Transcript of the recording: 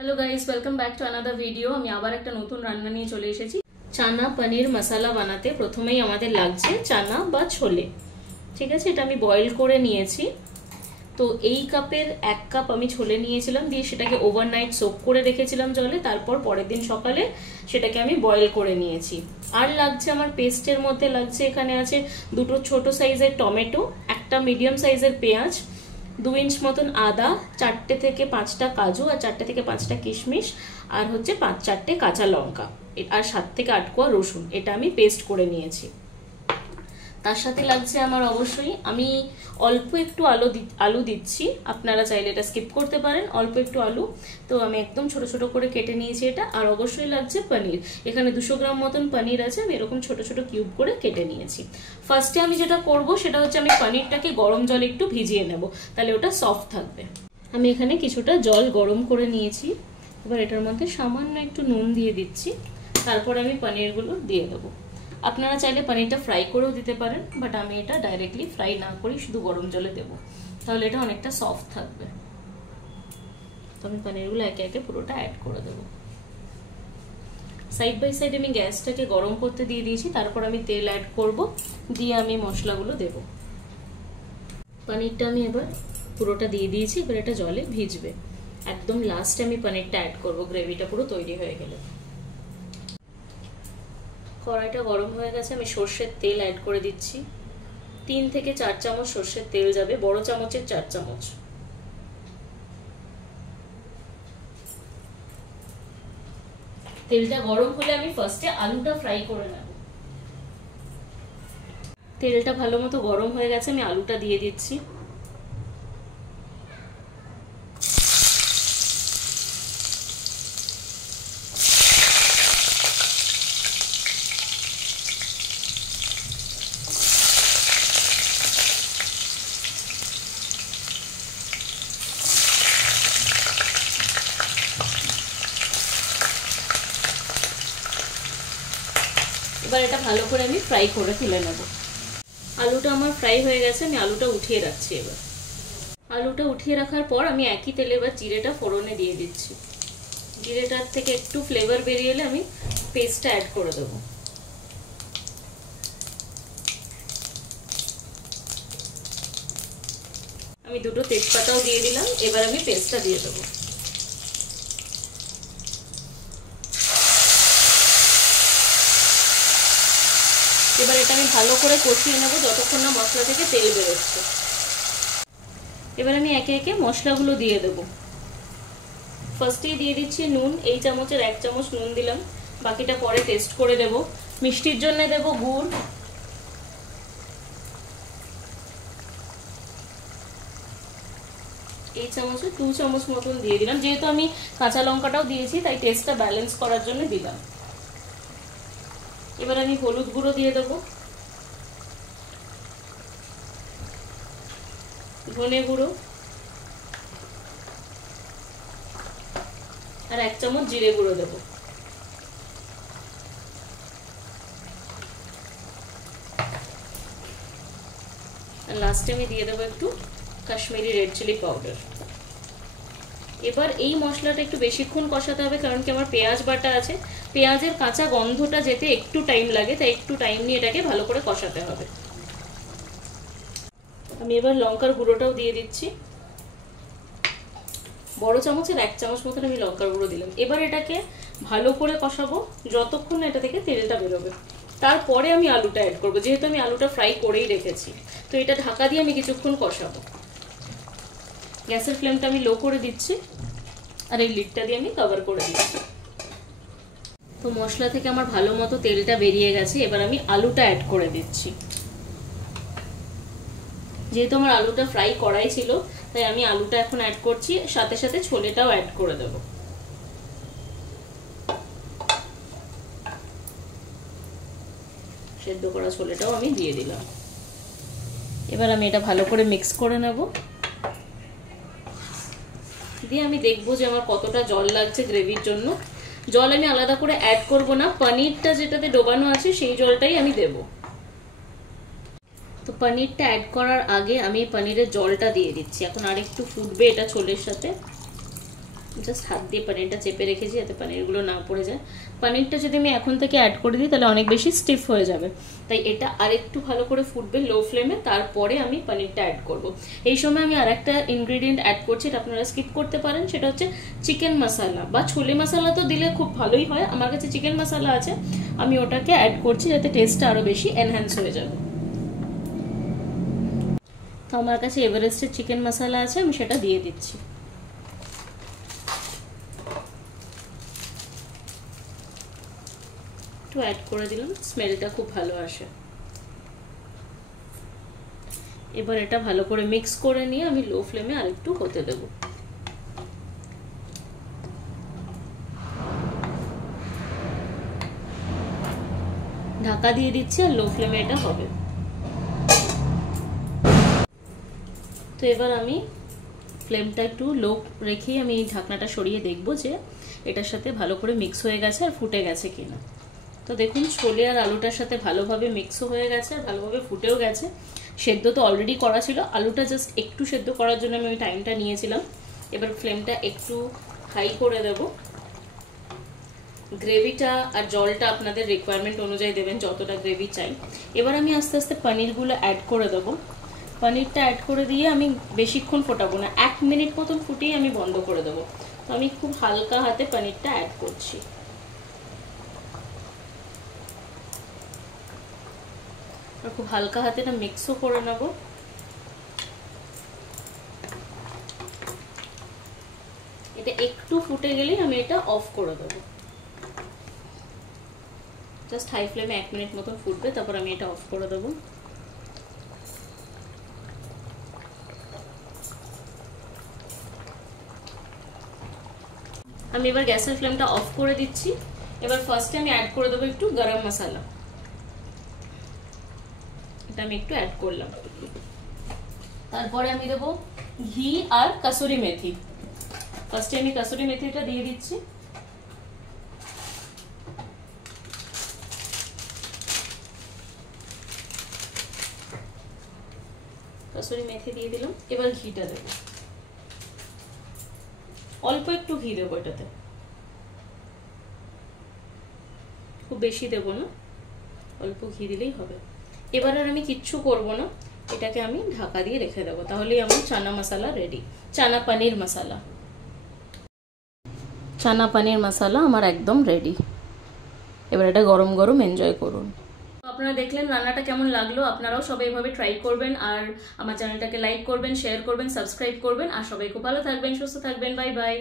Hello guys, welcome back to another video. আমি আবার একটা নতুন রান্না নিয়ে চলে এসেছি। চানা পনির মশলা বানাতে প্রথমেই আমাদের লাগছে চানা বা ছোলে। ঠিক আছে, এটা আমি বয়েল করে নিয়েছি। তো এই কাপের 1 কাপ আমি ছোলে নিয়েছিলাম, দিয়ে সেটাকে ওভারনাইট সোক করে রেখেছিলাম জলে। তারপর পরের দিন সকালে সেটাকে আমি বয়েল করে নিয়েছি। আর লাগছে আমার পেস্টের মধ্যে লাগছে, এখানে আছে 2টো ছোট সাইজের টমেটো, একটা মিডিয়াম সাইজের পেঁয়াজ, 2 ইঞ্চ মতন আদা, 4টে থেকে 5টা কাজু আর 4টে থেকে 5টা কিশমিশ, আর হচ্ছে 5-4টে কাঁচা লঙ্কা, আর 7 থেকে 8 কোয়া রসুন। এটা আমি পেস্ট করে নিয়েছি। তার সাথে লাগছে আমার অবশ্যই, আমি অল্প একটু আলু দিচ্ছি, আপনারা চাইলে এটা স্কিপ করতে পারেন। অল্প একটু আলু, তো আমি একদম ছোট ছোট করে কেটে নিয়েছি এটা। আর অবশ্যই লাগছে পনির, এখানে 200 গ্রাম মতন পনির আছে, আমি এরকম ছোট ছোট কিউব করে কেটে নিয়েছি। ফার্স্টে আমি যেটা করব সেটা হচ্ছে আমি পনিরটাকে গরম জলে একটু ভিজিয়ে নেব, তাহলে ওটা সফট থাকবে। আমি এখানে কিছুটা জল গরম করে নিয়েছি, এবার এটার মধ্যে সামান্য একটু নুন দিয়ে দিচ্ছি। তারপর আমি পনিরগুলো দিয়ে দেবো। আপনারা চাইলে পনিরটা ফ্রাই করেও দিতে পারেন, বাট আমি এটা ডাইরেক্টলি ফ্রাই না করি, শুধু গরম জলে দেবো, তাহলে এটা অনেকটা সফট থাকবে। তো আমি পনিরগুলো একে একে পুরোটা অ্যাড করে দেবো। সাইড বাই সাইড আমি গ্যাসটাকে গরম করতে দিয়ে দিয়েছি। তারপর আমি তেল অ্যাড করব, দিয়ে আমি মশলাগুলো দেব। পনিরটা আমি এবার পুরোটা দিয়ে দিয়েছি, এবার এটা জলে ভিজবে। একদম লাস্টে আমি পনিরটা অ্যাড করব, গ্রেভিটা পুরো তৈরি হয়ে গেলে। কড়াইটা গরম হয়ে গেছে, আমি সর্ষের তেল অ্যাড করে দিচ্ছি। 3 থেকে 4 চামচ সর্ষের তেল যাবে, বড় চামচের 4 চামচ। তেলটা গরম হলে আমি ফার্স্টে আলুটা ফ্রাই করে নেব। তেলটা ভালো মতো গরম হয়ে গেছে, আমি আলুটা দিয়ে দিচ্ছি। এবার এটা ভালো করে আমি ফ্রাই করে তুলে নেব। আলুটা আমার ফ্রাই হয়ে গেছে, আমি আলুটা উঠিয়ে রাখছি। এবার আলুটা উঠিয়ে রাখার পর আমি একই তেলে এবার জিরেটা ফোড়নে দিয়ে দিচ্ছি। জিরেটার থেকে একটু ফ্লেভার বেরিয়ে এলে আমি পেস্টটা অ্যাড করে দেবো। আমি 2টো তেজপাতাও দিয়ে দিলাম। এবার আমি পেস্টটা দিয়ে দেবো। এবার এটা আমি ভালো করে কষিয়ে নেবো যতক্ষণ না মশলা থেকে তেল বেরোচ্ছে। এবার আমি একে একে মশলাগুলো দিয়ে দেবো। ফার্স্টেই দিয়ে দিচ্ছি নুন, এই চামচের 1 চামচ নুন দিলাম, বাকিটা পরে টেস্ট করে দেব। মিষ্টির জন্য দেব গুড়, এই চামচে 2 চামচ মতন দিয়ে দিলাম। যেহেতু আমি কাঁচা লঙ্কাটাও দিয়েছি, তাই টেস্টটা ব্যালেন্স করার জন্য দিলাম। এবার আমি হলুদ গুঁড়ো দিয়ে দেবো, ধনে গুঁড়ো, আর 1 চামচ জিরে গুঁড়ো দেবো। আর লাস্টে আমি দিয়ে দেবো একটু কাশ্মীরি রেড চিলি পাউডার। এবার এই মশলাটা একটু বেশিক্ষণ কষাতে হবে, কারণ কি আমার পেঁয়াজ বাটা আছে, পেঁয়াজের কাঁচা গন্ধটা যেতে একটু টাইম লাগে, তাই একটু টাইম নিয়ে এটাকে ভালো করে কষাতে হবে। আমি এবার লঙ্কার গুঁড়োটাও দিয়ে দিচ্ছি, বড় চামচের 1 চামচ মতন আমি লঙ্কার গুঁড়ো দিলাম। এবার এটাকে ভালো করে কষাবো যতক্ষণ না এটা থেকে তেলটা বেরোবে। তারপরে আমি আলুটা অ্যাড করবো, যেহেতু আমি আলুটা ফ্রাই করেই রেখেছি। তো এটা ঢাকা দিয়ে আমি কিছুক্ষণ কষাবো। গ্যাসের ফ্লেমটা আমি লো করে দিচ্ছি, আর এই লিডটা দিয়ে আমি কভার করে দিচ্ছি। তো মশলা থেকে আমার ভালো মতো তেলটা বেরিয়ে গেছে, এবার আমি আলুটা অ্যাড করে দিচ্ছি। যেহেতু আমার আলুটা ফ্রাই করাই ছিল, তাই আমি আলুটা এখন অ্যাড করছি, সাথে সাথে ছোলেটাও অ্যাড করে দেব। সেদ্ধ করা ছোলেটাও আমি দিয়ে দিলাম। এবার আমি এটা ভালো করে মিক্স করে নেব, দিয়ে আমি দেখবো যে আমার কতটা জল লাগছে গ্রেভির জন্য। জল আমি আলাদা করে অ্যাড করব না, পনিরটা যেটাতে ডোবানো আছে সেই জলটাই আমি দেব। তো পনিরটা অ্যাড করার আগে আমি পনিরের জলটা দিয়ে দিচ্ছি। এখন আর একটু ফুটবে এটা ছোলের সাথে। জাস্ট হাত দিয়ে পনিরটা চেপে রেখেছি যাতে পনিরগুলো না পড়ে যায়। পনিরটা যদি আমি এখন থেকে অ্যাড করে দিই তাহলে অনেক বেশি স্টিফ হয়ে যাবে, তাই এটা আরেকটু ভালো করে ফুটবে লো ফ্লেমে, তারপরে আমি পনিরটা অ্যাড করব। এই সময় আমি আরেকটা ইনগ্রেডিয়েন্ট অ্যাড করছি, এটা আপনারা স্কিপ করতে পারেন, সেটা হচ্ছে চিকেন মশলা বা ছোলে মশলা। তো দিলে খুব ভালোই হয়, আমার কাছে চিকেন মশলা আছে, আমি ওটাকে অ্যাড করছি যাতে টেস্টটা আরো বেশি এনহ্যান্স হয়ে যাবে। তো আমার কাছে এভারেস্টের চিকেন মশলা আছে, আমি সেটা দিয়ে দিচ্ছি। একটু অ্যাড করে দিলাম, স্মেলটা খুব ভালো আসে। এবার এটা ভালো করে মিক্স করে নিয়ে আমি লো ফ্লেমে আরেকটু হতে দেব। ঢাকা দিয়ে দিচ্ছি আর লো ফ্লেমে এটা হবে। তো এবার আমি ফ্লেমটা একটু লো রেখেই আমি ঢাকনাটা সরিয়ে দেখব যে এটার সাথে ভালো করে মিক্স হয়ে গেছে আর ফুটে গেছে কিনা। তো দেখুন ছোলে আর আলুটার সাথে ভালোভাবে মিক্সও হয়ে গেছে আর ভালোভাবে ফুটেও গেছে। সেদ্ধ তো অলরেডি করা ছিল, আলুটা জাস্ট একটু সেদ্ধ করার জন্য আমি ওই টাইমটা নিয়েছিলাম। এবার ফ্লেমটা একটু হাই করে দেব। গ্রেভিটা আর জলটা আপনাদের রিকোয়ারমেন্ট অনুযায়ী দেবেন, যতটা গ্রেভি চাই। এবার আমি আস্তে আস্তে পনিরগুলো অ্যাড করে দেবো। পনিরটা অ্যাড করে দিয়ে আমি বেশিক্ষণ ফোটাবো না, 1 মিনিট মতন ফুটিয়ে আমি বন্ধ করে দেবো। তো আমি খুব হালকা হাতে পনিরটা অ্যাড করছি। খুব হালকা হাতে এটা মিক্সও করে নেব। এটা একটু ফুটে গেলেই আমি এটা অফ করে দেবো। জাস্ট হাই ফ্লেমে 1 মিনিট মতন ফুটবে, তারপর আমি এটা অফ করে দেবো। আমি এবার গ্যাসের ফ্লেমটা অফ করে দিচ্ছি। এবার ফার্স্টে আমি অ্যাড করে দেবো একটু গরম মশলা। এটা আমি একটু অ্যাড করলাম। তারপরে আমি দেবো ঘি আর কাসুরি মেথি। ফার্স্টে আমি কাসুরি মেথিটা দিয়ে দিচ্ছি। কাসুরি মেথি দিয়ে দিলাম। এবার ঘিটা দেবো, অল্প একটু ঘি দেবো এটাতে, খুব বেশি দেবো না, অল্প ঘি দিলেই হবে। এবার আর আমি কিচ্ছু করব না, এটাকে আমি ঢাকা দিয়ে রেখে দেবো, তাহলেই আমার চানা মশলা রেডি। চানা পনির মশলা, চানা পনির মশলা আমার একদম রেডি। এবার এটা গরম গরম এনজয় করুন। আপনারা দেখলেন রান্নাটা কেমন লাগলো। আপনারাও সবাই এইভাবে ট্রাই করবেন আর আমার চ্যানেলটাকে লাইক করবেন, শেয়ার করবেন, সাবস্ক্রাইব করবেন। আর সবাই খুব ভালো থাকবেন, সুস্থ থাকবেন। Bye bye.